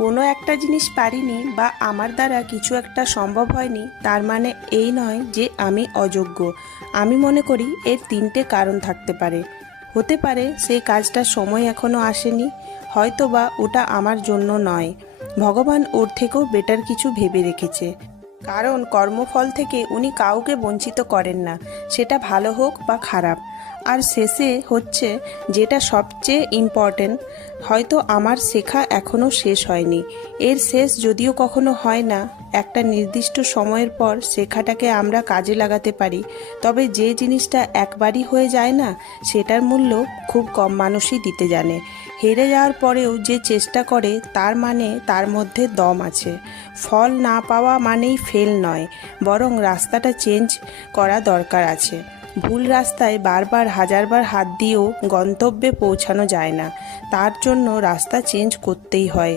কোনো একটা জিনিস পারিনি বা আমার দ্বারা কিছু একটা সম্ভব হয়নি তার মানে এই নয় যে আমি অযোগ্য। আমি মনে করি এর তিনটে কারণ থাকতে পারে। হতে পারে সেই কাজটার সময় এখনো আসেনি, হয়তো বা ওটা আমার জন্য নয়, ভগবান ওর থেকেও বেটার কিছু ভেবে রেখেছে। কারণ কর্মফল থেকে উনি কাউকে বঞ্চিত করেন না, সেটা ভালো হোক বা খারাপ। আর শেষে হচ্ছে যেটা সবচেয়ে ইম্পর্টেন্ট, হয়তো আমার শেখা এখনও শেষ হয়নি। এর শেষ যদিও কখনো হয় না, একটা নির্দিষ্ট সময়ের পর শেখাটাকে আমরা কাজে লাগাতে পারি, তবে যে জিনিসটা একবারই হয়ে যায় না, সেটার মূল্য খুব কম মানুষই দিতে জানে। হেরে যাওয়ার পরেও যে চেষ্টা করে তার মানে তার মধ্যে দম আছে। ফল না পাওয়া মানেই ফেল নয়, বরং রাস্তাটা চেঞ্জ করা দরকার আছে। ভুল রাস্তায় বারবার হাজারবার হাত দিয়েও গন্তব্যে পৌঁছানো যায় না, তার জন্য রাস্তা চেঞ্জ করতেই হয়।